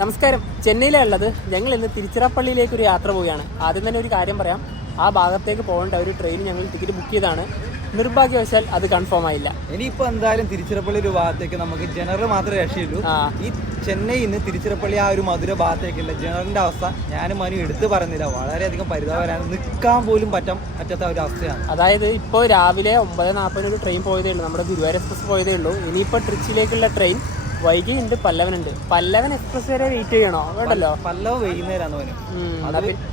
നമസ്കാരം. ചെന്നൈയിലാണ് ഉള്ളത്. ഞങ്ങൾ ഇന്ന് തിരുച്ചിറപ്പള്ളിയിലേക്ക് ഒരു യാത്ര പോവുകയാണ്. ആദ്യം തന്നെ ഒരു കാര്യം പറയാം. ആ ഭാഗത്തേക്ക് പോകേണ്ട ഒരു ട്രെയിൻ ഞങ്ങൾ ടിക്കറ്റ് ബുക്ക് ചെയ്താണ് നിർഭാഗ്യവശാൽ അത് കൺഫേം ആയില്ല. ഇനിയിപ്പോ എന്തായാലും തിരുച്ചിറപ്പള്ളി ഒരു ഭാഗത്തേക്ക് നമുക്ക് ജനറൽ മാത്രമേ രക്ഷയുള്ളൂ. ഈ ചെന്നൈ നിന്ന് തിരുച്ചിറപ്പള്ളി ആ ഒരു മധുര ഭാഗത്തേക്കുള്ള ജനറലിന്റെ അവസ്ഥ ഞാനും മനു എടുത്തു പറഞ്ഞില്ല വളരെയധികം പരിതാപരാണ് നിൽക്കാൻ പോലും പറ്റാൻ പറ്റാത്ത ഒരു അവസ്ഥയാണ്. അതായത് ഇപ്പോൾ രാവിലെ ഒമ്പത് നാൽപ്പതിന് ഒരു ട്രെയിൻ പോയതേ ഉള്ളൂ. നമ്മുടെ ഗുരുവായൂർ എക്സ്പ്രസ് പോയതേ ഉള്ളൂ. ഇനിയിപ്പോൾ ട്രിച്ചിലേക്കുള്ള ട്രെയിൻ വൈകിയുണ്ട് പല്ലവനുണ്ട്. പല്ലവൻ എക്സ്പ്രസ് വരെ വെയിറ്റ് ചെയ്യണോ? വേണ്ടല്ലോ പല്ലവ് ഉം,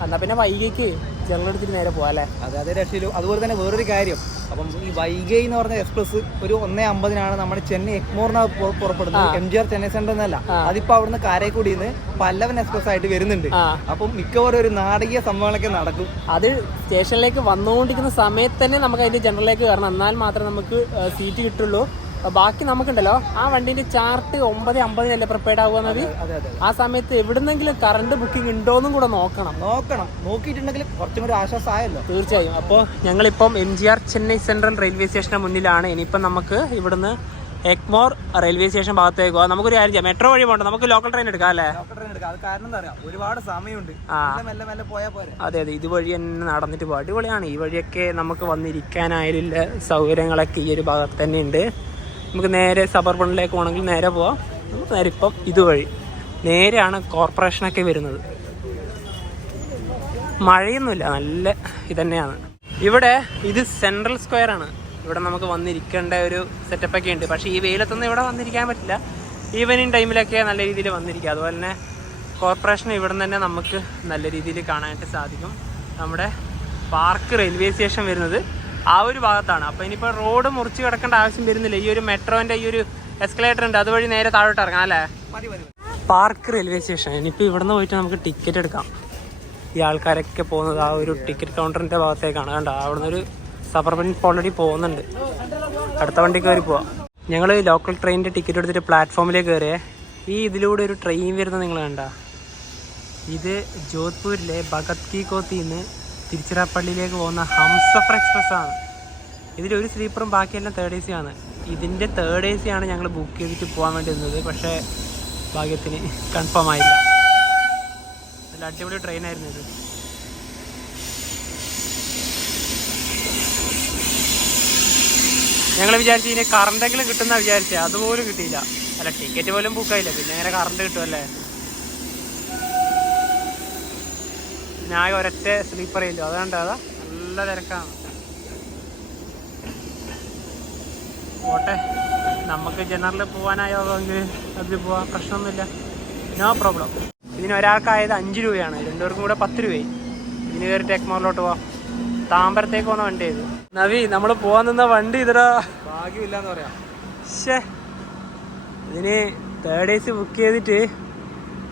എന്നാ പിന്നെ വൈകിക്ക് ജനറൽ എടുത്തിട്ട് നേരെ പോവാം അല്ലേ? അതെ അതേ രക്ഷയിലും അതുപോലെ തന്നെ വേറൊരു കാര്യം. അപ്പം ഈ വൈകൈ എന്ന് പറഞ്ഞ എക്സ്പ്രസ് ഒരു ഒന്നേ അമ്പതിനാണ് നമ്മുടെ ചെന്നൈ എക്മോറിന് പുറപ്പെടുന്നത്. M G R Chennai centre എന്നല്ല. അതിപ്പോ അവിടുന്ന് കാരേക്കുടി നിന്ന് പല്ലവൻ എക്സ്പ്രസ് ആയിട്ട് വരുന്നുണ്ട്. അപ്പം മിക്കവാറും ഒരു നാടകീയ സംഭവങ്ങളൊക്കെ നടക്കും. അത് സ്റ്റേഷനിലേക്ക് വന്നുകൊണ്ടിരിക്കുന്ന സമയത്ത് തന്നെ നമുക്ക് അതിന്റെ ജനറലിലേക്ക് കയറണം. എന്നാൽ മാത്രമേ നമുക്ക് സീറ്റ് കിട്ടുള്ളൂ. ബാക്കി നമുക്കുണ്ടല്ലോ ആ വണ്ടിന്റെ ചാർട്ട് ഒമ്പത് അമ്പതിനല്ലേ പ്രിപ്പയർഡ് ആകുന്നത് അതെ ആ സമയത്ത് എവിടുന്നെങ്കിലും കറണ്ട് ബുക്കിംഗ് ഉണ്ടോന്നും കൂടെ നോക്കണം. നോക്കണം. നോക്കിയിട്ടുണ്ടെങ്കിൽ കുറച്ചും കൂടി ആശ്വാസമായല്ലോ. തീർച്ചയായും. അപ്പോൾ ഞങ്ങളിപ്പം M G R Chennai central railway സ്റ്റേഷന് മുന്നിലാണ്. ഇനിയിപ്പം നമുക്ക് ഇവിടുന്ന് എക്മോർ റെയിൽവേ സ്റ്റേഷൻ ഭാഗത്തേക്ക് പോകാം. നമുക്കൊരു കാര്യം ചെയ്യാം. മെട്രോ വഴി പോകണ്ട. നമുക്ക് ലോക്കൽ ട്രെയിൻ എടുക്കാം അല്ലേ? ലോക്കൽ ട്രെയിൻ എടുക്കാം. അത് കാരണം എന്താ ഒരുപാട് സമയമുണ്ട്. അതെ അതെ. ഇതുവഴി തന്നെ നടന്നിട്ട് പോകും അടിപൊളിയാണ്. ഈ വഴിയൊക്കെ നമുക്ക് വന്നിരിക്കാനായാലും സൗകര്യങ്ങളൊക്കെ ഈ ഒരു ഭാഗത്ത് തന്നെ ഉണ്ട്. നമുക്ക് നേരെ സബർബണിലേക്ക് പോകണമെങ്കിൽ നേരെ പോവാം. നമുക്ക് നേരെ ഇപ്പം ഇതുവഴി. നേരെയാണ് കോർപ്പറേഷനൊക്കെ വരുന്നത്. മഴയൊന്നുമില്ല നല്ല ഇതന്നെയാണ്. ഇവിടെ ഇത് സെൻട്രൽ സ്ക്വയർ ആണ്. ഇവിടെ നമുക്ക് വന്നിരിക്കേണ്ട ഒരു സെറ്റപ്പൊക്കെ ഉണ്ട്. പക്ഷേ ഈ വെയിലത്തൊന്നും ഇവിടെ വന്നിരിക്കാൻ പറ്റില്ല. ഈവനിങ് ടൈമിലൊക്കെ നല്ല രീതിയിൽ വന്നിരിക്കുക അതുപോലെ തന്നെ കോർപ്പറേഷൻ ഇവിടെ തന്നെ നമുക്ക് നല്ല രീതിയിൽ കാണാനായിട്ട് സാധിക്കും. നമ്മുടെ പാർക്ക് റെയിൽവേ സ്റ്റേഷൻ വരുന്നത് ആ ഒരു ഭാഗത്താണ്. അപ്പോൾ ഇനിയിപ്പോൾ റോഡ് മുറിച്ച് കിടക്കേണ്ട ആവശ്യം വരുന്നില്ല. ഈ ഒരു മെട്രോന്റെ ഈ ഒരു എസ്കലേറ്റർ ഉണ്ട്. അതുവഴി നേരെ താഴോട്ട് ഇറങ്ങാം അല്ലേ? പാർക്ക് റെയിൽവേ സ്റ്റേഷൻ ഇനിയിപ്പോൾ ഇവിടുന്ന് പോയിട്ട് നമുക്ക് ടിക്കറ്റ് എടുക്കാം. ഈ ആൾക്കാരൊക്കെ പോകുന്നത് ആ ഒരു ടിക്കറ്റ് കൗണ്ടറിന്റെ ഭാഗത്തേക്കാണ്. കണ്ടോ? അവിടുന്ന് ഒരു സബർബൻ ഓൾറെഡി പോകുന്നുണ്ട്. അടുത്ത വണ്ടി കയറി പോവാം. ഞങ്ങൾ ലോക്കൽ ട്രെയിനിന്റെ ടിക്കറ്റ് എടുത്തിട്ട് പ്ലാറ്റ്ഫോമിലേക്ക് കയറിയേ. ഈ ഇതിലൂടെ ഒരു ട്രെയിൻ വരുന്നത് നിങ്ങൾ കണ്ട? ഇത് ജോധ്പൂരിലെ ഭഗത് കി കോത്തിൽ നിന്ന് തിരുച്ചിറപ്പള്ളിയിലേക്ക് പോകുന്ന ഹംസഫർ എക്സ്പ്രസ് ആണ് ഇതിലൊരു സ്ലീപ്പറും ബാക്കിയെല്ലാം തേർഡ് എ സി ആണ്. ഇതിന്റെ തേർഡ് എ സി ആണ് ഞങ്ങൾ ബുക്ക് ചെയ്തിട്ട് പോകാൻ വേണ്ടി നിന്നത്. പക്ഷേ ഭാഗ്യത്തിന് കൺഫേം ആയില്ല. നല്ല അടിപൊളി ട്രെയിൻ ആയിരുന്നു ഇത്. ഞങ്ങൾ വിചാരിച്ചു ഇനി കറണ്ടെങ്കിലും കിട്ടുന്ന വിചാരിച്ചേ. അതുപോലും കിട്ടിയില്ല. അല്ല ടിക്കറ്റ് പോലും ബുക്കായില്ല പിന്നെ എങ്ങനെ കറണ്ട് കിട്ടുമല്ലേ ഞാൻ ഒരൊറ്റ സ്ലീപ്പർ ചെയ്യില്ല അതുകൊണ്ട് അതാ നല്ല തിരക്കാണ്. പോട്ടെ. നമുക്ക് ജനറലിൽ പോകാനായോങ്കിൽ അതിൽ പോവാം? പ്രശ്നമൊന്നുമില്ല. നോ പ്രോബ്ലം ഇതിന് ഒരാൾക്കായത് അഞ്ച് രൂപയാണ്. രണ്ടുപേർക്കും കൂടെ പത്ത് രൂപയായി. ഇതിന് കയറി ടെക്മോറിലോട്ട് പോവാം. താമ്പരത്തേക്ക് പോകുന്ന വണ്ടി ഇത് നവി നമ്മൾ പോകാൻ നിന്ന വണ്ടി ഇതടാ. ഭാഗ്യമില്ലാന്ന് പറയാം. ഇതിന് തേർഡ് എ സി ബുക്ക് ചെയ്തിട്ട്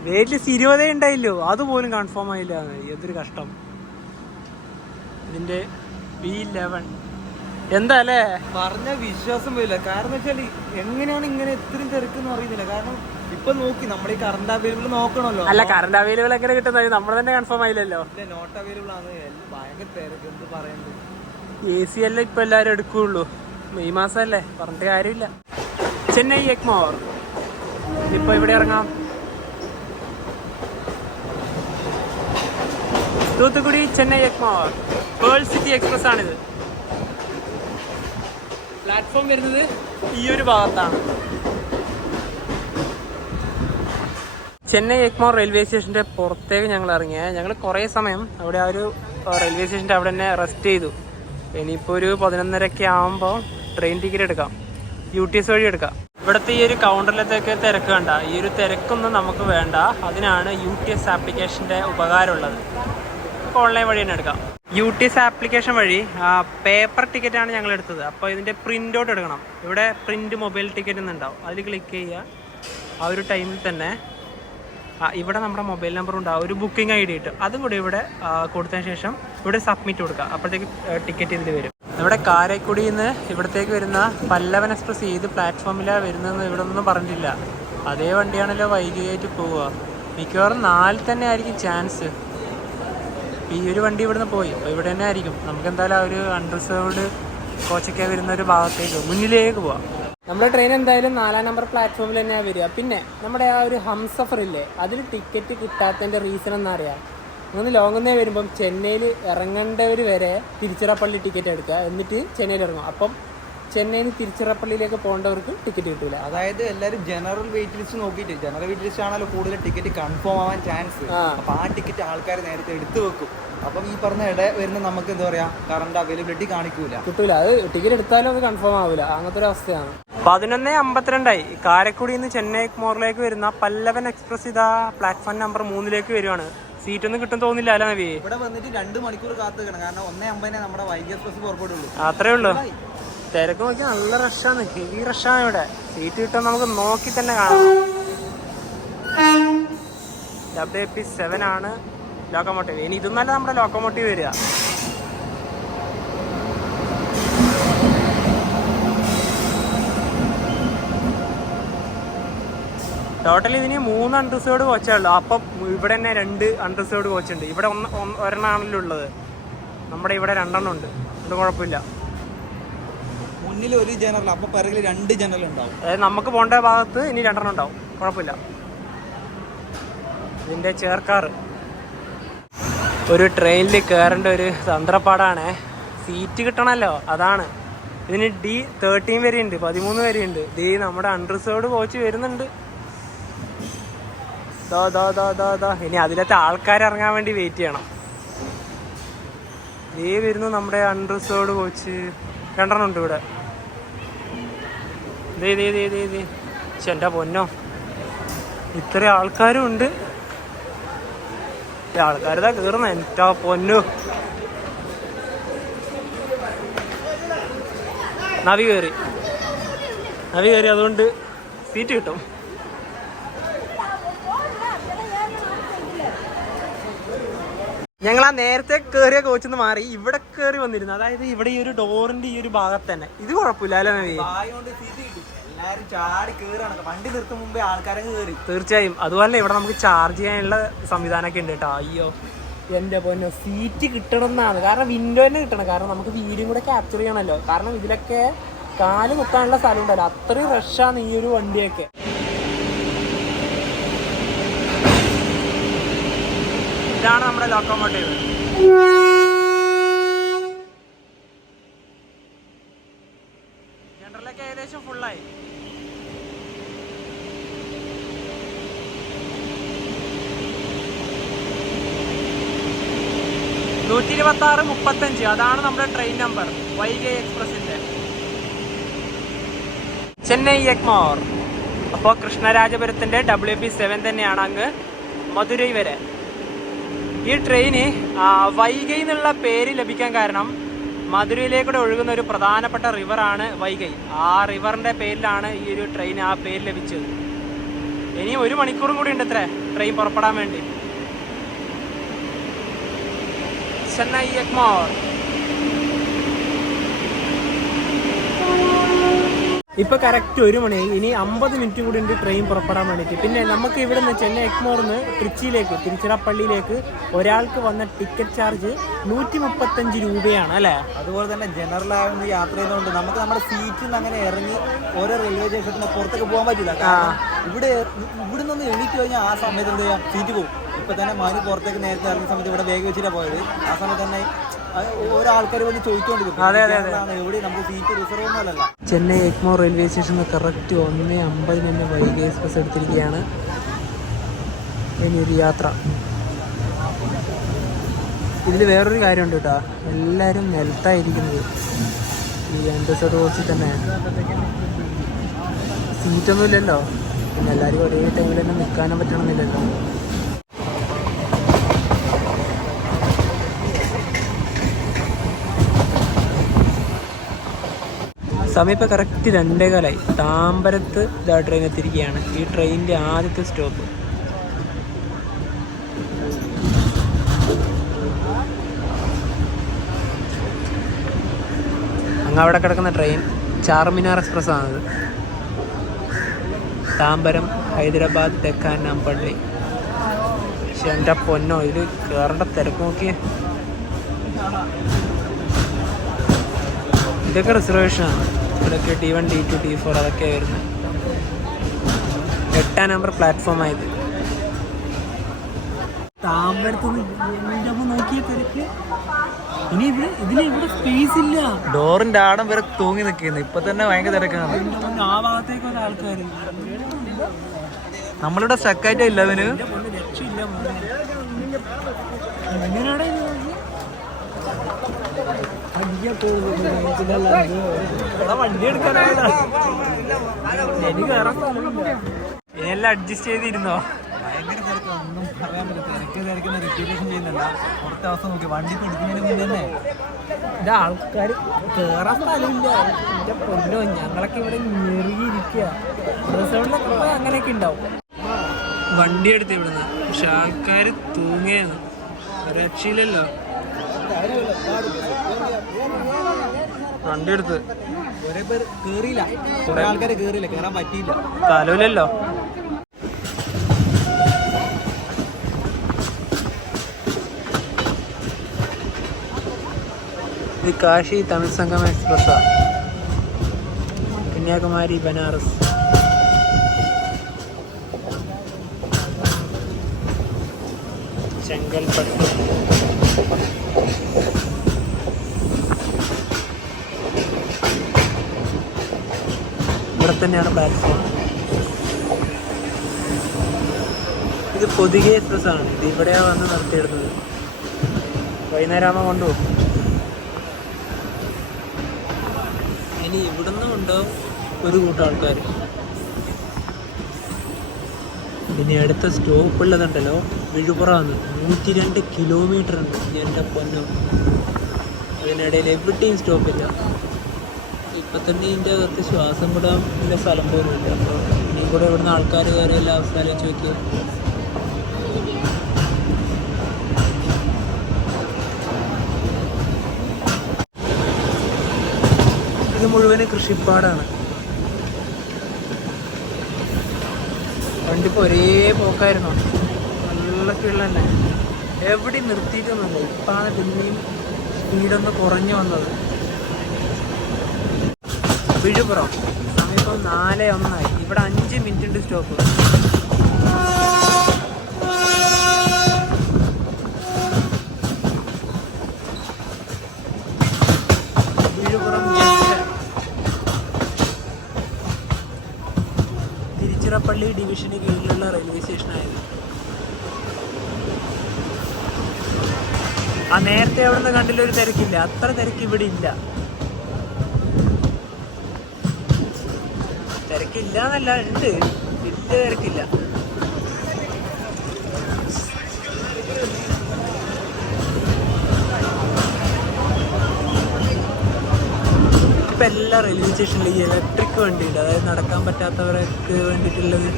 വെയിറ്റ് ലിസ്റ്റ് ഇരുപതേ ഉണ്ടായില്ലോ. അതുപോലും കൺഫേം ആയില്ല. എന്തൊരു കഷ്ടം. ഇതിന്റെ ബി ലെവൻ എന്താ അല്ലേ? പറഞ്ഞ വിശ്വാസം പോയില്ല കാരണം വെച്ചാൽ എങ്ങനെയാണ് ഇങ്ങനെ ഇത്രയും തിരക്കെന്ന് അറിയുന്നില്ല. കാരണം ഇപ്പൊ നോക്കി നമ്മൾ ഈ കറണ്ട് അവൈലബിൾ നോക്കണല്ലോ അല്ല കറണ്ട് അവൈലബിൾ എങ്ങനെ കിട്ടുന്നത്? നമ്മൾ തന്നെ കൺഫേം ആയില്ലല്ലോ. നോട്ട് അവൈലബിൾ ആണ്. ഭയങ്കര തിരക്ക്. എന്ത് പറയുന്നത് എ സി അല്ലേ ഇപ്പൊ എല്ലാരും എടുക്കുള്ളൂ. മെയ് മാസം അല്ലേ പറഞ്ഞിട്ട് കാര്യമില്ല. ചെന്നൈ എക്മോർ ഇപ്പൊ ഇവിടെ ഇറങ്ങാം. Thoothukudi Chennai Egmore pearl city express ആണിത്. പ്ലാറ്റ്ഫോം വരുന്നത് ഈ ഒരു ഭാഗത്താണ്. ചെന്നൈ എക്മോർ റെയിൽവേ സ്റ്റേഷന്റെ പുറത്തേക്ക് ഞങ്ങൾ ഇറങ്ങിയ. ഞങ്ങൾ കുറേ സമയം അവിടെ ആ ഒരു റെയിൽവേ സ്റ്റേഷന്റെ അവിടെ തന്നെ റെസ്റ്റ് ചെയ്തു. ഇനിയിപ്പോൾ ഒരു പതിനൊന്നരയൊക്കെ ആകുമ്പോൾ ട്രെയിൻ ടിക്കറ്റ് എടുക്കാം. യു ടി എസ് വഴി എടുക്കാം. ഇവിടുത്തെ ഈ ഒരു കൗണ്ടറിലത്തേക്ക് തിരക്ക് വേണ്ട ഈ ഒരു തിരക്കൊന്നും നമുക്ക് വേണ്ട. അതിനാണ് യു ടി എസ് ആപ്ലിക്കേഷന്റെ ഉപകാരമുള്ളത് നമുക്ക് ഓൺലൈൻ വഴി തന്നെ എടുക്കാം. യു ടി എസ് ആപ്ലിക്കേഷൻ വഴി പേപ്പർ ടിക്കറ്റാണ് ഞങ്ങൾ എടുത്തത്. അപ്പോൾ ഇതിന്റെ പ്രിന്റ് ഔട്ട് എടുക്കണം. ഇവിടെ പ്രിന്റ് മൊബൈൽ ടിക്കറ്റ് എന്നുണ്ടാവും. അതിൽ ക്ലിക്ക് ചെയ്യുക. ആ ഒരു ടൈമിൽ തന്നെ ഇവിടെ നമ്മുടെ മൊബൈൽ നമ്പർ ആ ഒരു ബുക്കിംഗ് ഐ ഡി കിട്ടും അതും കൂടി ഇവിടെ കൊടുത്തതിന് ശേഷം ഇവിടെ സബ്മിറ്റ് കൊടുക്കുക. അപ്പോഴത്തേക്ക് ടിക്കറ്റ് ഇതിൽ വരും. നമ്മുടെ കാരക്കുടിയിൽ നിന്ന് ഇവിടത്തേക്ക് വരുന്ന പല്ലവൻ എക്സ്പ്രസ് ഏത് പ്ലാറ്റ്ഫോമിലാണ് വരുന്നതെന്ന് ഇവിടെ ഒന്നും പറഞ്ഞിട്ടില്ല. അതേ വണ്ടിയാണല്ലോ വൈകിയായിട്ട് പോവുക. മിക്കവാറും നാലിൽ തന്നെ ആയിരിക്കും ചാൻസ് ഈ ഒരു വണ്ടി ഇവിടുന്ന് പോയി. അപ്പോൾ ഇവിടെ തന്നെ ആയിരിക്കും. നമുക്ക് എന്തായാലും ആ ഒരു അൺറിസർവ്ഡ് കോച്ചൊക്കെ വരുന്ന ഒരു ഭാഗത്തേക്ക് മുന്നിലേക്ക് പോവാം. നമ്മുടെ ട്രെയിൻ എന്തായാലും നാലാം നമ്പർ പ്ലാറ്റ്ഫോമിൽ തന്നെയാണ് വരിക. പിന്നെ നമ്മുടെ ആ ഒരു ഹംസഫർ ഇല്ലേ അതിൽ ടിക്കറ്റ് കിട്ടാത്തതിന്റെ റീസൺ എന്നറിയാം അങ്ങനെ ലോങ്ങുന്നേ വരുമ്പം ചെന്നൈയിൽ ഇറങ്ങേണ്ടവർ വരെ തിരുച്ചിറപ്പള്ളി ടിക്കറ്റ് എടുക്കുക. എന്നിട്ട് ചെന്നൈയിൽ ഇറങ്ങും അപ്പം ചെന്നൈയിൽ തിരുച്ചിറപ്പള്ളിയിലേക്ക് പോകേണ്ടവർക്ക് ടിക്കറ്റ് കിട്ടില്ല അതായത് എല്ലാവരും ജനറൽ വെയിറ്റ് ലിസ്റ്റ് നോക്കിയിട്ട് ജനറൽ വെയിറ്റ് ലിസ്റ്റ് ആണല്ലോ കൂടുതൽ ടിക്കറ്റ് കൺഫേം ആവാൻ ചാൻസ്. അപ്പൊ ആ ടിക്കറ്റ് ആൾക്കാർ നേരത്തെ എടുത്തു വെക്കും. അപ്പം ഈ പറഞ്ഞ ഇട വരുന്ന നമുക്ക് എന്താ പറയാ കറണ്ട് അവൈലബിലിറ്റി കാണിക്കൂല. കിട്ടൂല. അത് ടിക്കറ്റ് എടുത്താലും അത് കൺഫേം ആവില്ല അങ്ങനത്തെ ഒരു അവസ്ഥയാണ്. പതിനൊന്ന് അമ്പത്തിരണ്ടായി. കാരക്കുടിയിൽ നിന്ന് ചെന്നൈ മോറിലേക്ക് വരുന്ന പല്ലവൻ എക്സ്പ്രസ് ഇതാ പ്ലാറ്റ്ഫോം നമ്പർ മൂന്നിലേക്ക് വരുവാണ്. സീറ്റ് ഒന്നും കിട്ടും തോന്നില്ല അല്ല നവി? ഇവിടെ വന്നിട്ട് രണ്ട് മണിക്കൂർ കാത്തു നിൽക്കണം. കാരണം ഒന്നേ അമ്പതിനെ നമ്മുടെ വൈകി എക്സ്പ്രസ് പുറപ്പെടുള്ളൂ. അത്രേ ഉള്ളൂ? തിരക്ക് നോക്കിയാൽ നല്ല റഷാണ് ഹെവി റഷാണ് ഇവിടെ. സീറ്റ് കിട്ടാൻ നമുക്ക് നോക്കി തന്നെ കാണാം. ഡബ്ല്യു പി സെവൻ ആണ് ലോക്കോമോട്ടീവ് ഇനി ഇതൊന്നല്ല നമ്മുടെ ലോക്കോമോട്ടീവ് വരിക. ടോട്ടൽ ഇതിന് മൂന്ന് അൺറിസേർഡ് കോച്ചേ ഉള്ളൂ. അപ്പം ഇവിടെ തന്നെ രണ്ട് അൺറിസേർഡ് കോച്ച് ഉണ്ട്. ഇവിടെ ഒന്ന് ഒരെണ്ണമാണല്ലോ ഉള്ളത്. നമ്മുടെ ഇവിടെ രണ്ടെണ്ണം ഉണ്ട്. അത് കുഴപ്പമില്ല. മുന്നിൽ ഒരു ജനറൽ അപ്പൊ പിറകിൽ രണ്ട് ജനറൽ ഉണ്ടാവും. അതായത് നമുക്ക് പോകേണ്ട ഭാഗത്ത് ഇനി രണ്ടെണ്ണം ഉണ്ടാവും. കുഴപ്പമില്ല. ഇതിന്റെ ചേർക്കാറ് ഒരു ട്രെയിനിൽ കയറേണ്ട ഒരു തന്ത്രപ്പാടാണ്. സീറ്റ് കിട്ടണമല്ലോ അതാണ്. ഇതിന് ഡി തേർട്ടീൻ വരെയുണ്ട് പതിമൂന്ന് വരെയുണ്ട്. ഡി നമ്മുടെ അൺറിസേർവ്ഡ് കോച്ച് വരുന്നുണ്ട്. ദാ ദാ ദാ ദാ ദോ. ഇനി അതിലത്തെ ആൾക്കാർ ഇറങ്ങാൻ വേണ്ടി വെയിറ്റ് ചെയ്യണം. ദേ വരുന്നു നമ്മുടെ അൺറിസേർവ്ഡ് കോച്ച് രണ്ടെണ്ണം ഉണ്ട് ഇവിടെ. എന്റെ പൊന്നോ. ഇത്ര ആൾക്കാരും ഉണ്ട് ആൾക്കാരിതാ കയറുന്ന എന്റെ പൊന്നു. നവി കയറി നവി കയറി അതുകൊണ്ട് സീറ്റ് കിട്ടും. ഞങ്ങൾ ആ നേരത്തെ കയറിയ കോച്ചിൽ നിന്ന് മാറി ഇവിടെ കയറി വന്നിരുന്നു. അതായത് ഇവിടെ ഈ ഒരു ഡോറിന്റെ ഈ ഒരു ഭാഗത്ത് തന്നെ. ഇത് കുഴപ്പമില്ല അല്ലേ എല്ലാരും ചാടി വണ്ടി നിർത്തും മുമ്പേ ആൾക്കാരെ കേറി. തീർച്ചയായും. അതുപോലെ ഇവിടെ നമുക്ക് ചാർജ് ചെയ്യാനുള്ള സംവിധാനമൊക്കെ ഉണ്ട് കേട്ടോ. അയ്യോ എന്റെ പൊന്നോ സീറ്റ് കിട്ടണം എന്നാണ് കാരണം വിൻഡോ തന്നെ കിട്ടണം. കാരണം നമുക്ക് വീഡിയോ കൂടെ ക്യാപ്ചർ ചെയ്യണമല്ലോ. കാരണം ഇതിലൊക്കെ കാൽ കുത്താനുള്ള സ്ഥലം ഉണ്ടല്ലോ. അത്രയും റഷാണ് ഈ ഒരു വണ്ടിയൊക്കെ. ഇതാണ് നമ്മുടെ ലോക്കോമോട്ടീവ് ജനറലൊക്കെ ഏകദേശം ഫുള്ളായി നൂറ്റി ഇരുപത്തി ആറ് മുപ്പത്തഞ്ച് അതാണ് നമ്മുടെ ട്രെയിൻ നമ്പർ വൈകെ എക്സ്പ്രസിന്റെ ചെന്നൈ എക്മോർ അപ്പോൾ കൃഷ്ണരാജപുരത്തിന്റെ ഡബ്ല്യു പി സെവൻ തന്നെയാണ് അങ്ങ് മധുരൈ വരെ. ഈ ട്രെയിന് വൈഗൈ എന്നുള്ള പേര് ലഭിക്കാൻ കാരണം മധുരയിലേക്കൂടെ ഒഴുകുന്ന ഒരു പ്രധാനപ്പെട്ട റിവറാണ് വൈഗൈ. ആ റിവറിന്റെ പേരിലാണ് ഈ ഒരു ട്രെയിൻ ആ പേര് ലഭിച്ചത്. ഇനി ഒരു മണിക്കൂറും കൂടി ഉണ്ട് ഇത്രേ ട്രെയിൻ പുറപ്പെടാൻ വേണ്ടി. ചെന്നൈ എക്മോർ ഇപ്പൊ കറക്റ്റ് ഒരു മണി. ഇനി അമ്പത് മിനിറ്റ് കൂടി ഉണ്ട് ട്രെയിൻ പുറപ്പെടാൻ വേണ്ടിയിട്ട്. പിന്നെ നമുക്ക് ഇവിടെ നിന്ന് ചെന്നൈ എക്മോർന്ന് ട്രിച്ചിയിലേക്ക് തിരുച്ചിറപ്പള്ളിയിലേക്ക് ഒരാൾക്ക് വന്ന ടിക്കറ്റ് ചാർജ് നൂറ്റി മുപ്പത്തഞ്ച് രൂപയാണ് അല്ലേ? അതുപോലെ തന്നെ ജനറൽ ആയിരുന്നു യാത്ര ചെയ്തുകൊണ്ട് നമുക്ക് നമ്മുടെ സീറ്റിൽ നിന്ന് അങ്ങനെ ഇറങ്ങി ഓരോ റെയിൽവേ സ്റ്റേഷത്തിന് പുറത്തേക്ക് പോകാൻ പറ്റില്ല. ഇവിടെ ഇവിടെ നിന്ന് എണീറ്റ് കഴിഞ്ഞാൽ ആ സമയത്ത് എന്ത് ചെയ്യാം? സീറ്റ് പോകും ഇപ്പൊ തന്നെ മാറി പുറത്തേക്ക് നേരത്തെ ഇറങ്ങുന്ന സമയത്ത് ഇവിടെ വേഗം വെച്ചിട്ടാണ് പോയത്. ആ സമയത്ത് തന്നെ ഓരോ ആൾക്കാർ വന്ന് ചെന്നൈ എക്മോ റെയിൽവേ സ്റ്റേഷനിൽ കറക്റ്റ് ഒന്ന് അമ്പതിന് തന്നെ വൈകി എക്സ്പ്രസ് എടുത്തിരിക്കുകയാണ്. ഇനിയൊരു യാത്ര. ഇതിൽ വേറൊരു കാര്യമുണ്ട് കേട്ടോ. എല്ലാവരും നിലത്തായിരിക്കുന്നത്. ഈ എന്റെ കോച്ചിൽ തന്നെ. സീറ്റൊന്നുമില്ലല്ലോ പിന്നെ എല്ലാവരും ഒരേ ടൈമിൽ തന്നെ നിൽക്കാനും പറ്റണമെന്നില്ലല്ലോ. സമയം ഇപ്പോൾ കറക്റ്റ് രണ്ടേകാലായി താമ്പരത്ത് ഇതാ ട്രെയിൻ എത്തിയിരിക്കുകയാണ്. ഈ ട്രെയിനിന്റെ ആദ്യത്തെ സ്റ്റോപ്പ് അങ്ങ് അവിടെ കിടക്കുന്ന ട്രെയിൻ ചാർമിനാർ എക്സ്പ്രസ് ആണത്. താമ്പരം ഹൈദരാബാദ് ഡെക്കാൻ നാമ്പള്ളി പക്ഷെ എന്റെ പൊന്നോ ഇത് കയറേണ്ട തിരക്ക് നോക്കിയേ. ഇതൊക്കെ റിസർവേഷനാണ് ഇവിടെയൊക്കെ T one T two T four അതൊക്കെ ആയിരുന്നു. എട്ടാം നമ്പർ പ്ലാറ്റ്ഫോം ആയത്. താമ്പരത്ത് നോക്കിയ ഇനി ഇവിടെ ഇതിന് ഇവിടെ സ്പേസ് ഇല്ല. ഡോറിന്റെ ആടം വരെ തൂങ്ങി നിൽക്കുന്നു. ഇപ്പൊ തന്നെ ഭയങ്കര തിരക്കാണ്. ആ ഭാഗത്തേക്ക് ഒരു ആൾക്കാർ നമ്മളിവിടെ സ്റ്റക്കായിട്ടേ ഇല്ല അവന് രക്ഷയില്ല എങ്ങനെയാടെ വണ്ടി എടുക്കാനാണ് എനിക്ക് കയറാൻ സ്ഥലമില്ല ഇതെല്ലാം അഡ്ജസ്റ്റ് ചെയ്തിരുന്നോ? ഭയങ്കര തിരക്ക്. ഒന്നും പറയാൻ പറ്റില്ല. തിരക്ക് തിരക്കുന്ന റിപ്പീറ്റേഷൻ ചെയ്യുന്നില്ല കുറച്ച് അവസ്ഥ നോക്കി. വണ്ടി കൊടുക്കുന്നതിന് മുന്നേ തന്നെ ഇത് ആൾക്കാർ സ്ഥലമില്ല. എന്റെ പൊന്നോ ഞങ്ങളൊക്കെ ഇവിടെ ഞെറിയിരിക്കുക റിസോർട്ടിലൊക്കെ അങ്ങനെയൊക്കെ ഉണ്ടാവും വണ്ടി എടുത്ത് ഇവിടുന്ന്. പക്ഷെ ആൾക്കാർ തൂങ്ങിയാണ്. രക്ഷയില്ലല്ലോ വണ്ടി എടുത്ത് ഒരേ പേര് കേറിയില്ല. കുറെ ആൾക്കാര് കേറിയില്ല. കേറാൻ പറ്റിയില്ല. ഇത് കാശി തമിഴ് സംഗമ എക്സ്പ്രസ് കന്യാകുമാരി ബനാറസ്. ചെങ്കൽപ്പട്ട്. തന്നെയാണ് പ്ലാറ്റ്ഫോം ഇത് പൊതുകെ എക്സ്പ്രസ് ആണ് ഇത് ഇവിടെയാണ് വന്ന് നിർത്തിയിടുന്നത്. വൈകുന്നേരം ആകുമ്പോൾ കൊണ്ടുപോകും. ഇനി ഇവിടുന്ന് കൊണ്ടുപോകും ഒരു കൂട്ടം ആൾക്കാർ ഇനി അടുത്ത സ്റ്റോപ്പ് ഉള്ളതുണ്ടല്ലോ. വിഴുപുറന്ന് നൂറ്റി രണ്ട് കിലോമീറ്റർ ഉണ്ട്. എന്റെ പൊന്നും. അതിനിടയിൽ എവിടെയും സ്റ്റോപ്പില്ല ഇപ്പം ഇതിന്റെ അകത്ത് ശ്വാസം വിടാൻ ഇല്ല സ്ഥലം പോലും ഇല്ല അപ്പോൾ ഇനി കൂടെ ഇവിടുന്ന് ആൾക്കാർ കയറി എല്ലാ അവസ്ഥയിലും ചോദിക്കുക ഇത് മുഴുവൻ കൃഷിപ്പാടാണ്. വണ്ടിപ്പോൾ ഒരേ പോക്കായിരുന്നു. നല്ല സ്പീഡിൽ തന്നെ. എവിടെ നിർത്തിയിട്ടൊന്നുമില്ല. ഇപ്പാണ് പിന്നെയും സ്പീഡൊന്ന് കുറഞ്ഞു വന്നത്. വിഴുപുറം. സമയം നാല് ഒന്നായി. ഇവിടെ അഞ്ച് മിനിറ്റ് ഉണ്ട് സ്റ്റോപ്പ്. തിരുച്ചിറപ്പള്ളി ഡിവിഷന് കീഴിലുള്ള റെയിൽവേ സ്റ്റേഷനായത്. ആ നേരത്തെ അവിടുന്ന് കണ്ടില്ല ഒരു തിരക്കില്ല. അത്ര തിരക്ക് ഇവിടെ ഇല്ല. തിരക്കില്ല എന്നല്ല ഉണ്ട്. വലിയ തിരക്കില്ല. ഇപ്പൊ എല്ലാ റെയിൽവേ സ്റ്റേഷനിലും ഈ ഇലക്ട്രിക് വണ്ടിയുണ്ട്. അതായത് നടക്കാൻ പറ്റാത്തവർക്ക് വേണ്ടിയിട്ടുള്ളത്.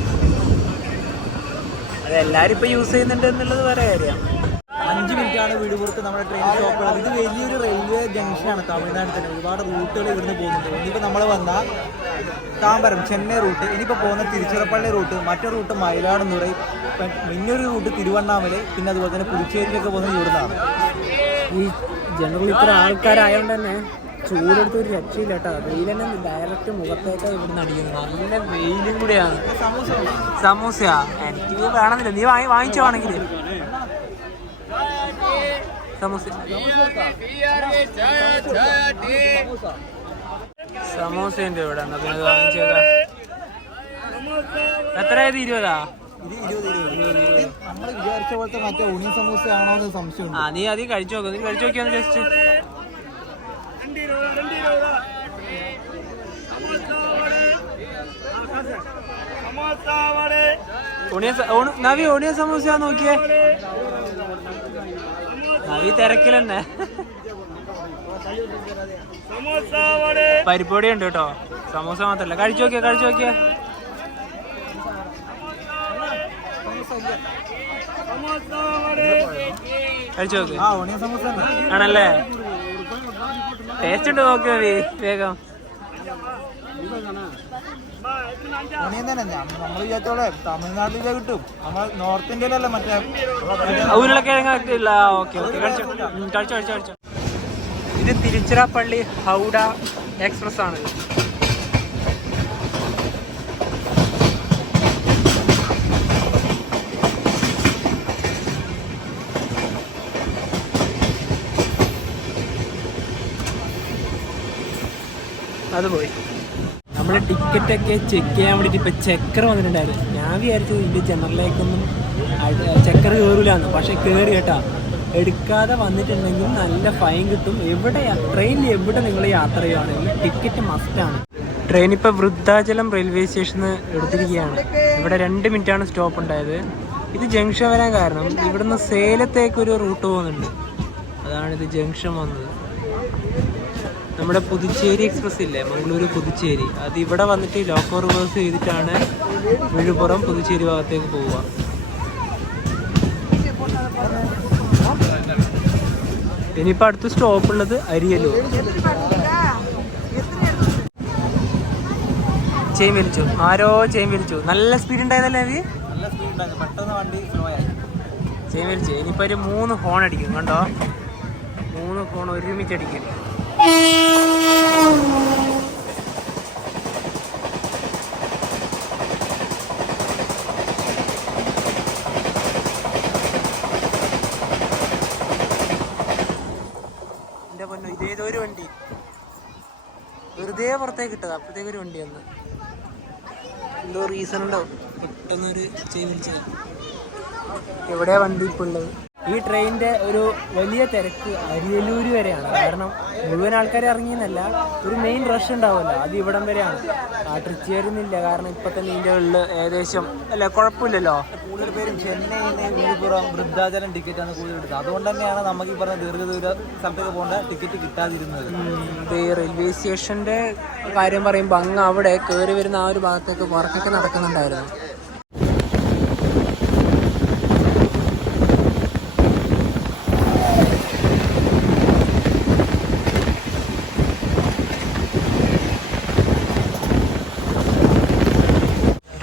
അത് എല്ലാവരും ഇപ്പൊ യൂസ് ചെയ്യുന്നുണ്ട് എന്നുള്ളത് വേറെ കാര്യം. അഞ്ച് മിനിറ്റാണ് ആണ് വീടുപുറത്ത് നമ്മുടെ ട്രെയിൻ സ്റ്റോപ്പ് ഉള്ളത്. ഇത് വലിയൊരു റെയിൽവേ ജംഗ്ഷനാണ് തമിഴ്നാട്ടിൽ തന്നെ. ഒരുപാട് റൂട്ടുകൾ ഇവിടുന്ന് പോകുന്നുണ്ട്. ഇനിയിപ്പോൾ നമ്മൾ വന്ന താമ്പരം ചെന്നൈ റൂട്ട് ഇനിയിപ്പോൾ പോകുന്ന തിരുച്ചിറപ്പള്ളി റൂട്ട് മറ്റൊരു റൂട്ട് മയിലാടുന്നുറൈ മിന്നൊരു റൂട്ട് തിരുവണ്ണാമല പിന്നെ അതുപോലെ തന്നെ പുതുച്ചേരിയിലൊക്കെ പോകുന്നത് ഇവിടുന്നാണ്. ഈ ജനറൽ ഇത്ര ആൾക്കാരായതുകൊണ്ട് തന്നെ ചൂടെടുത്ത് ഒരു രക്ഷയില്ല കേട്ടോ. വെയിൽ തന്നെ ഡയറക്റ്റ് മുഖത്തേക്കാണ് ഇവിടുന്ന് അടിക്കുന്നത് നല്ല വെയിലും കൂടിയാണ്. സമൂസയാ. എനിക്ക് വേണമെന്നില്ല. നീ വാങ്ങി വാങ്ങിച്ചു ആണെങ്കിൽ സമൂസ. സമൂസയുണ്ട് ഇവിടെ. എത്രയായത്? ഇരുപതാ? സംശയമുണ്ട് ആ നീ ആദ്യം കഴിച്ചു നോക്കും. നീ കഴിച്ചു നോക്കിയാന്ന് ജസ്റ്റ് ഉണിയ നവി ഉണിയ സമൂസ നോക്കിയേ? നവി തിരക്കിലെന്നെ. പരിപ്പൊടി ഉണ്ട് കേട്ടോ. സമോസ മാത്രല്ല. കഴിച്ചു നോക്കിയ കഴിച്ചു നോക്കിയ. കഴിച്ചു നോക്ക്. ആണല്ലേ? ടേസ്റ്റ് ഉണ്ട് നോക്കിയ വേഗം. പണിയും നമ്മൾ വിചാരിച്ചോളെ കിട്ടും. നമ്മൾ നോർത്ത് ഇന്ത്യയിലല്ല മറ്റേ ഉരുളക്കിഴങ്ങില്ല ഇത് തിരുച്ചിറപ്പള്ളി ഹൗഡ എക്സ്പ്രസ് ആണ്. അത് പോയി. നമ്മൾ ടിക്കറ്റൊക്കെ ചെക്ക് ചെയ്യാൻ വേണ്ടിയിട്ട് ഇപ്പം ചെക്കർ വന്നിട്ടുണ്ടായിരുന്നു. ഞാൻ വിചാരിച്ചു ഇതിന്റെ ജനറലിലേക്കൊന്നും ചെക്കർ കയറില്ലാന്ന് പക്ഷേ കയറി കേട്ടാ. എടുക്കാതെ വന്നിട്ടുണ്ടെങ്കിൽ നല്ല ഫൈൻ കിട്ടും. എവിടെ ട്രെയിനിൽ എവിടെ നിങ്ങൾ യാത്ര ചെയ്യുകയാണെങ്കിൽ ടിക്കറ്റ് മസ്റ്റാണ് ട്രെയിൻ ഇപ്പോൾ വൃദ്ധാചലം റെയിൽവേ സ്റ്റേഷനിൽ എടുത്തിരിക്കുകയാണ്. ഇവിടെ രണ്ട് മിനിറ്റാണ് സ്റ്റോപ്പ് ഉണ്ടായത്. ഇത് ജംഗ്ഷൻ വരാൻ കാരണം ഇവിടുന്ന് സേലത്തേക്ക് ഒരു റൂട്ട് പോകുന്നുണ്ട്. അതാണ് ഇത് ജംഗ്ഷൻ വന്നത്. നമ്മുടെ പുതുച്ചേരി എക്സ്പ്രസ് ഇല്ലേ? മംഗളൂരു പുതുച്ചേരി. അത് ഇവിടെ വന്നിട്ട് ലോക്കോ റിവേഴ്സ് ചെയ്തിട്ടാണ് വിഴുപ്പുറം പുതുച്ചേരി ഭാഗത്തേക്ക് പോവുക. ഇനിയിപ്പോൾ അടുത്ത സ്റ്റോപ്പ് ഉള്ളത് അരിയല്ലൂർ. ചെയിൻ വലിച്ചു. ആരോ ചെയിൻ വലിച്ചു. നല്ല സ്പീഡ് ഉണ്ടായതല്ലേ അവി നല്ല സ്പീഡ് ഉണ്ടായിരുന്നു. പെട്ടെന്ന് വണ്ടി സ്ലോ ആയി. ചെയിൻ വലിച്ചു. ഇനിയിപ്പോൾ ഒരു മൂന്ന് ഹോൺ അടിക്കും കണ്ടോ? മൂന്ന് ഹോൺ ഒരുമിച്ച് അടിക്കും എന്റെ പൊന്നു ഇതേതോ ഒരു വണ്ടി. വെറുതെ പുറത്തേക്ക് ഇട്ടത്. അപ്പോഴത്തേക്ക് ഒരു വണ്ടി വന്ന്. എന്തോ റീസൺ ഉണ്ടോ? പെട്ടെന്നൊരു ചെയ്ത് എവിടെയാ വണ്ടി ഇപ്പോൾ ഉള്ളത്? ഈ ട്രെയിനിന്റെ ഒരു വലിയ തിരക്ക് അരിയലൂര് വരെയാണ്. കാരണം മുഴുവൻ ആൾക്കാർ ഇറങ്ങിയെന്നല്ല ഒരു മെയിൻ റഷ് ഉണ്ടാവുമല്ലോ. അത് ഇവിടം വരെയാണ്. ആ ട്രിച്ച് വരുന്നില്ല കാരണം ഇപ്പൊ തന്നെ ഇതിന്റെ ഉള്ളിൽ ഏകദേശം അല്ല കുഴപ്പമില്ലല്ലോ? കൂടുതൽ പേരും ചെന്നൈ വിഴുപ്പുറം വൃദ്ധാചലം ടിക്കറ്റാണ് കൂടുതൽ എടുത്തത്. അതുകൊണ്ട് തന്നെയാണ് നമുക്ക് ഈ പറഞ്ഞ ദീർഘദൂര സ്ഥലത്തേക്ക് പോകേണ്ട ടിക്കറ്റ് കിട്ടാതിരുന്നത്. ഈ റെയിൽവേ സ്റ്റേഷന്റെ കാര്യം പറയുമ്പോൾ അങ്ങ് അവിടെ കയറി വരുന്ന ആ ഒരു ഭാഗത്തേക്ക് വർക്കൊക്കെ നടക്കുന്നുണ്ടായിരുന്നു.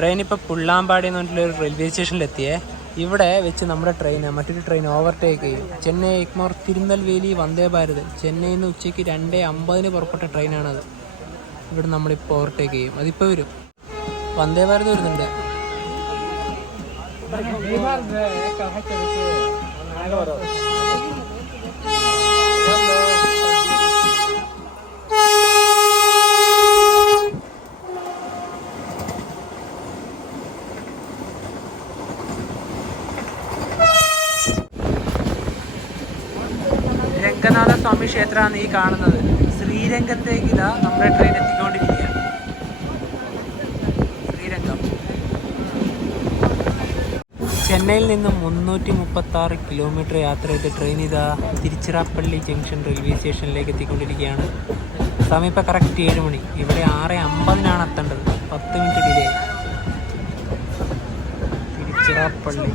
ട്രെയിൻ ഇപ്പോൾ പുള്ളാമ്പാടി എന്ന് പറഞ്ഞിട്ടുള്ള ഒരു റെയിൽവേ സ്റ്റേഷനിലെത്തിയേ ഇവിടെ വെച്ച് നമ്മുടെ ട്രെയിൻ മറ്റൊരു ട്രെയിൻ ഓവർടേക്ക് ചെയ്യും. ചെന്നൈ എക്മോർ തിരുനെൽവേലി വന്ദേ ഭാരത്. ചെന്നൈയിൽ നിന്ന് ഉച്ചയ്ക്ക് രണ്ട് അമ്പതിന് പുറപ്പെട്ട ട്രെയിനാണത് ഇവിടെ നമ്മളിപ്പോൾ ഓവർടേക്ക് ചെയ്യും. അതിപ്പോൾ വരും. വന്ദേ ഭാരത് വരുന്നുണ്ട്. രംഗനാഥ സ്വാമി ക്ഷേത്രമാണ് ഈ കാണുന്നത്. ശ്രീരംഗത്തേക്ക് ഇതാ നമ്മുടെ ട്രെയിൻ എത്തിക്കൊണ്ടിരിക്കുകയാണ്. ശ്രീരംഗം. ചെന്നൈയിൽ നിന്ന് മുന്നൂറ്റി മുപ്പത്തി ആറ് കിലോമീറ്റർ യാത്ര ചെയ്ത് ട്രെയിൻ ഇതാ തിരുച്ചിറാപ്പള്ളി ജംഗ്ഷൻ റെയിൽവേ സ്റ്റേഷനിലേക്ക് എത്തിക്കൊണ്ടിരിക്കുകയാണ്. സമയം ഇപ്പോൾ കറക്റ്റ് ഏഴ് മണി. ഇവിടെ ആറ് അമ്പതിനാണ് എത്തേണ്ടത്. പത്ത് മിനിറ്റ് ഡിലേ തിരുച്ചിറാപ്പള്ളി.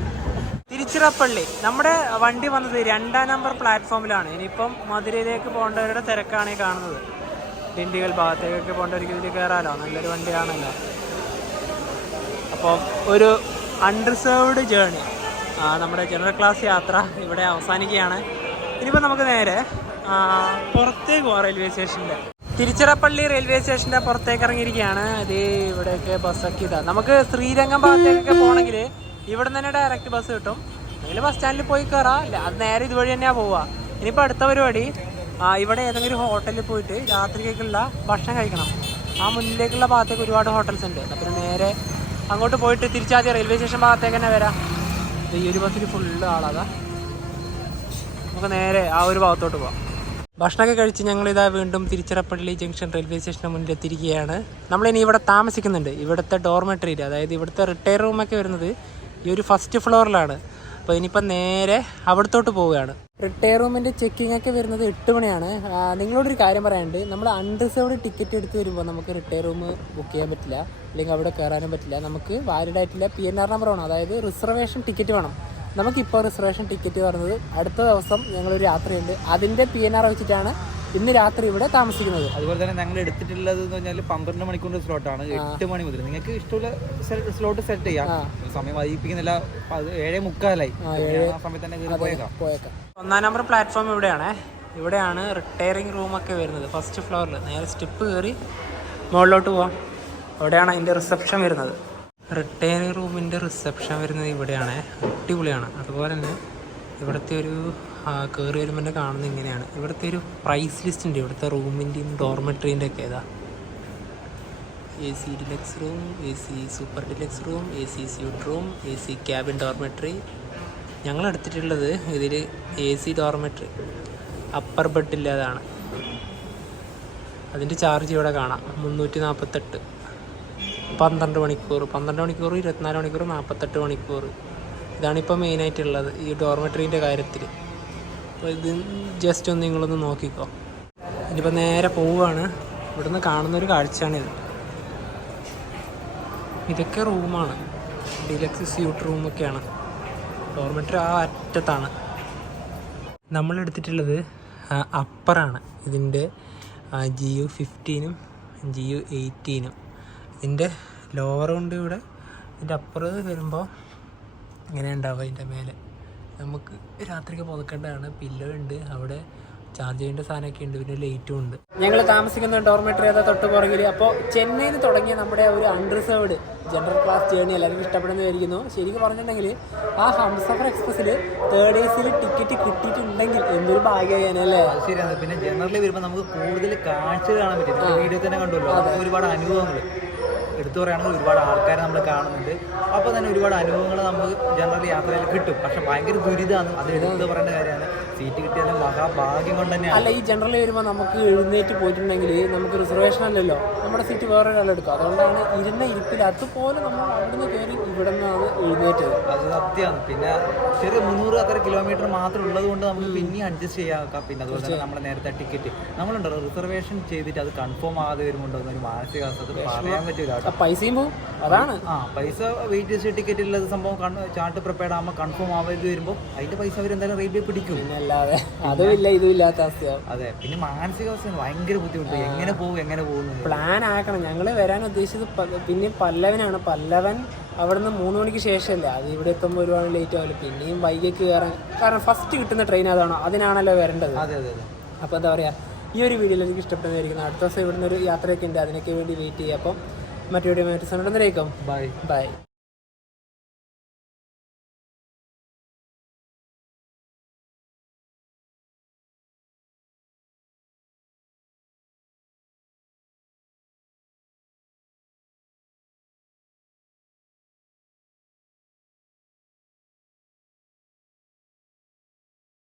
തിരുച്ചിറപ്പള്ളി. നമ്മുടെ വണ്ടി വന്നത് രണ്ടാം നമ്പർ പ്ലാറ്റ്ഫോമിലാണ്. ഇനിയിപ്പം മധുരയിലേക്ക് പോകേണ്ടവരുടെ തിരക്കാണ് ഈ കാണുന്നത്. ഡിണ്ടികൾ ഭാഗത്തേക്കൊക്കെ പോകേണ്ടവർക്ക് ഇതിൽ കയറാലോ? നല്ലൊരു വണ്ടിയാണല്ലോ. അപ്പം ഒരു അൺറിസേർവ്ഡ് ജേണി. നമ്മുടെ ജനറൽ ക്ലാസ് യാത്ര ഇവിടെ അവസാനിക്കുകയാണ്. ഇനിയിപ്പോൾ നമുക്ക് നേരെ പുറത്തേക്ക് പോകാം റെയിൽവേ സ്റ്റേഷന്റെ തിരുച്ചിറപ്പള്ളി റെയിൽവേ സ്റ്റേഷന്റെ പുറത്തേക്ക് ഇറങ്ങിയിരിക്കുകയാണ്. ഇത് ഇവിടെയൊക്കെ ബസ്സൊക്കെ ഇതാണ് നമുക്ക് ശ്രീരംഗം ഭാഗത്തേക്കൊക്കെ പോകണമെങ്കിൽ ഇവിടെ തന്നെ ഡയറക്റ്റ് ബസ് കിട്ടും. അല്ലെങ്കിൽ ബസ് സ്റ്റാൻഡിൽ പോയി കയറാം അത് നേരെ ഇതുവഴി തന്നെയാണ് പോവുക ഇനിയിപ്പോൾ അടുത്ത പരിപാടി ഇവിടെ ഏതെങ്കിലും ഹോട്ടലിൽ പോയിട്ട് രാത്രിക്കുള്ള ഭക്ഷണം കഴിക്കണം. ആ മുന്നിലേക്കുള്ള ഭാഗത്തേക്ക് ഒരുപാട് ഹോട്ടൽസ് ഉണ്ട്. അപ്പം നേരെ അങ്ങോട്ട് പോയിട്ട് തിരിച്ചാദ്യം റെയിൽവേ സ്റ്റേഷൻ ഭാഗത്തേക്ക് തന്നെ വരാം. ഈ ഒരു ബസ്സിൽ ഫുള്ള് ആളാതാ. നമുക്ക് നേരെ ആ ഒരു ഭാഗത്തോട്ട് പോവാം. ഭക്ഷണമൊക്കെ കഴിച്ച് ഞങ്ങൾ ഇതാ വീണ്ടും തിരിച്ചിറപ്പള്ളി ജംഗ്ഷൻ റെയിൽവേ സ്റ്റേഷന് മുന്നിൽ എത്തിയിരിക്കുകയാണ്. നമ്മളിനി ഇവിടെ താമസിക്കുന്നുണ്ട്. ഇവിടുത്തെ ഡോർമെട്രിയിൽ അതായത് ഇവിടുത്തെ റിട്ടയർ റൂമൊക്കെ വരുന്നത് ഈ ഒരു ഫസ്റ്റ് ഫ്ലോറിലാണ് അപ്പോൾ ഇനിയിപ്പോൾ നേരെ അവിടത്തോട്ട് പോവുകയാണ്. റിട്ടയർ റൂമിന്റെ ചെക്കിംഗ് ഒക്കെ വരുന്നത് എട്ട് മണിയാണ്. നിങ്ങളോടൊരു കാര്യം പറയാനുണ്ട്. നമ്മൾ അൺറിസർവ്ഡ് ടിക്കറ്റ് എടുത്ത് വരുമ്പോൾ നമുക്ക് റിട്ടയർ റൂം ബുക്ക് ചെയ്യാൻ പറ്റില്ല. അല്ലെങ്കിൽ അവിടെ കയറാനും പറ്റില്ല. നമുക്ക് വാലിഡ് ആയിട്ടില്ല പി എൻ ആർ നമ്പർ വേണം. അതായത് റിസർവേഷൻ ടിക്കറ്റ് വേണം. നമുക്കിപ്പോൾ റിസർവേഷൻ ടിക്കറ്റ് പറഞ്ഞത് അടുത്ത ദിവസം ഞങ്ങളൊരു യാത്രയുണ്ട്. അതിന്റെ പി എൻ ആർ വെച്ചിട്ടാണ് ഇന്ന് രാത്രി ഇവിടെ താമസിക്കുന്നത്. അതുപോലെ തന്നെ ഞങ്ങൾ എടുത്തിട്ടുള്ളത് എന്ന് പറഞ്ഞാൽ പന്ത്രണ്ട് മണിക്കൂറിന്റെ സ്ലോട്ടാണ് എട്ട് മണി മുതൽ. നിങ്ങൾക്ക് ഇഷ്ടമുള്ള സ്ലോട്ട് സെറ്റ് ചെയ്യാം. സമയം വൈകിപ്പിക്കുന്നില്ല. ഏഴ് ഏഴേ മുക്കാലായി സമയത്ത് തന്നെ പോയേക്കാം. ഒന്നാം നമ്പർ പ്ലാറ്റ്ഫോം ഇവിടെയാണ്. ഇവിടെയാണ് റിട്ടയറിംഗ് റൂമൊക്കെ വരുന്നത്. ഫസ്റ്റ് ഫ്ലോറിൽ നേരെ സ്റ്റെപ്പ് കയറി മുകളിലോട്ട് പോവാം. അവിടെയാണ് അതിന്റെ റിസപ്ഷൻ വരുന്നത്. റിട്ടയറിംഗ് റൂമിന്റെ റിസപ്ഷൻ വരുന്നത് ഇവിടെയാണ്. അടിപൊളിയാണ്. അതുപോലെ തന്നെ ഇവിടുത്തെ ഒരു കയറി വരുമ്പോൾ തന്നെ കാണുന്നത് ഇങ്ങനെയാണ്. ഇവിടുത്തെ ഒരു പ്രൈസ് ലിസ്റ്റ് ഉണ്ട്. ഇവിടുത്തെ റൂമിന്റെയും ഡോർമെട്രീന്റെ ഒക്കെ ഏതാ? A C deluxe room A C super deluxe room A C suite room A C cabin dormitory ഞങ്ങൾ എടുത്തിട്ടുള്ളത് ഇതിൽ എ സി ഡോർമെട്രി അപ്പർ ബെഡില്ലാതാണ് അതിന്റെ ചാർജ് ഇവിടെ കാണാം. മുന്നൂറ്റി നാൽപ്പത്തെട്ട് പന്ത്രണ്ട് മണിക്കൂർ പന്ത്രണ്ട് മണിക്കൂർ ഇരുപത്തിനാല് മണിക്കൂർ നാൽപ്പത്തെട്ട് മണിക്കൂർ ഇതാണിപ്പോൾ മെയിനായിട്ടുള്ളത് ഈ ഡോർമെട്രീന്റെ കാര്യത്തിൽ അപ്പോൾ ഇത് ജസ്റ്റ് ഒന്ന് നിങ്ങളൊന്ന് നോക്കിക്കോ. ഇനിയിപ്പോൾ നേരെ പോവുകയാണ് ഇവിടുന്ന് കാണുന്നൊരു കാഴ്ചയാണിത്. ഇതൊക്കെ റൂമാണ്. Deluxe suit റൂമൊക്കെയാണ്. ഡോർമെട്രി ആ അറ്റത്താണ്. നമ്മൾ എടുത്തിട്ടുള്ളത് അപ്പറാണ് ഇതിന്റെ ജിയു ഫിഫ്റ്റീനും ജിയു എയ്റ്റീനും ഇതിന്റെ ലോവർ കൊണ്ട് ഇവിടെ ഇതിന്റെ അപ്പുറത്ത് വരുമ്പോൾ ഇങ്ങനെ ഉണ്ടാവുക അതിന്റെ മേലെ. നമുക്ക് രാത്രിക്ക് പുതക്കേണ്ടതാണ്. പില്ലോ ഉണ്ട്. അവിടെ ചാർജ് ചെയ്യേണ്ട സാധനമൊക്കെ ഉണ്ട്. പിന്നെ ലൈറ്റും ഉണ്ട്. ഞങ്ങൾ താമസിക്കുന്ന ഡോർമെട്രി അതാ തൊട്ട് പുറകിൽ അപ്പോൾ ചെന്നൈയിൽ തുടങ്ങിയ നമ്മുടെ ഒരു അൺറിസേർവ്ഡ് ജനറൽ ക്ലാസ് ജേണി എല്ലാവർക്കും ഇഷ്ടപ്പെടുന്നു വിചാരിക്കുന്നു ശരിക്കും പറഞ്ഞിട്ടുണ്ടെങ്കിൽ ആ ഹംസഫർ എക്സ്പ്രസ്സിൽ തേർഡ് എ സിയിൽ ടിക്കറ്റ് കിട്ടിയിട്ടുണ്ടെങ്കിൽ എന്തൊരു ഭാഗ്യമാനല്ലേ അല്ലേ? ശരിയാണ് പിന്നെ ജനറലി വരുമ്പോൾ നമുക്ക് കൂടുതൽ കാഴ്ച കാണാൻ പറ്റും. വീഡിയോ തന്നെ കണ്ടുല്ലോ. നമുക്ക് ഒരുപാട് അനുഭവങ്ങൾ എടുത്തു പറയുകയാണെങ്കിൽ ഒരുപാട് ആൾക്കാരെ നമ്മൾ കാണുന്നുണ്ട്. അപ്പോൾ തന്നെ ഒരുപാട് അനുഭവങ്ങൾ നമുക്ക് ജനറൽ യാത്രയിൽ കിട്ടും. പക്ഷെ ഭയങ്കര ദുരിതമാണ് അത് എടുത്ത് പറയേണ്ട കാര്യമാണ്. സീറ്റ് കിട്ടിയാലും മഹാഭാഗ്യം കൊണ്ട് തന്നെ അല്ല ഈ ജനറൽ വരുമ്പോൾ നമുക്ക് എഴുന്നേറ്റ് പോയിട്ടുണ്ടെങ്കിൽ നമുക്ക് റിസർവേഷൻ അല്ലല്ലോ. നമ്മുടെ സീറ്റ് വേറെ ഒരാൾ എടുക്കും. അതുകൊണ്ടാണ് ഇരുന്ന ഇരിപ്പിൽ അതുപോലെ നമ്മൾ അവിടുന്ന് കയറി ഇവിടെ നിന്നാണ് എഴുന്നേറ്റത്. അത് സത്യമാണ് പിന്നെ ചെറിയ മുന്നൂറ് അത്ര കിലോമീറ്റർ മാത്രം ഉള്ളത് കൊണ്ട് നമുക്ക് പിന്നെയും അഡ്ജസ്റ്റ് ചെയ്യാം പിന്നെ അതുപോലെ തന്നെ നമ്മുടെ നേരത്തെ ടിക്കറ്റ് നമ്മളുണ്ടല്ലോ റിസർവേഷൻ ചെയ്തിട്ട് അത് കൺഫേം ആകാതെ വരുമ്പോണ്ടോ ഒരു മാനസികാവസ്ഥ. പറയാൻ പറ്റില്ല പൈസയും പോകും അതാണ്. ആ പൈസ വെയിറ്റ് ചെയ്ത് ടിക്കറ്റ് ഉള്ളത് സംഭവം ചാർട്ട് പ്രിപ്പയർ ആകുമ്പോൾ കൺഫേം ആവാതെ വരുമ്പോൾ അതിന്റെ പൈസ അവർ എന്തായാലും റെയിൽവേ പിടിക്കും. പിന്നെ അല്ലാതെ അതും ഇല്ല ഇതും ഇല്ലാത്ത അവസ്ഥയാവും അതെ പിന്നെ മാനസിക മാനസികാവസ്ഥ ഭയങ്കര ബുദ്ധിമുട്ട്. എങ്ങനെ പോകും എങ്ങനെ പോകുന്നു? പ്ലാൻ ആക്കണം. ഞങ്ങൾ വരാൻ ഉദ്ദേശിച്ചത് പിന്നെ പല്ലവനാണ്. പല്ലവൻ അവിടുന്ന് മൂന്ന് മണിക്ക് ശേഷമല്ല? അത് ഇവിടെ എത്തുമ്പോൾ ഒരുപാട് ലേറ്റ് ആവില്ല പിന്നെയും വൈകിക്ക് കയറാൻ കാരണം ഫസ്റ്റ് കിട്ടുന്ന ട്രെയിൻ അതാണോ? അതിനാണല്ലോ വരേണ്ടത്. അതെ അതെ അപ്പൊ അപ്പോൾ എന്താ പറയുക ഈ ഒരു വീഡിയോയിൽ എനിക്ക് ഇഷ്ടപ്പെടുന്നതായിരിക്കും അടുത്ത ദിവസം ഇവിടുന്ന് ഒരു യാത്രയൊക്കെ ഉണ്ട്. അതിനൊക്കെ വേണ്ടി വെയിറ്റ് ചെയ്യുക അപ്പം മറ്റു വീഡിയോ മറ്റു സമയം ബൈ ബൈ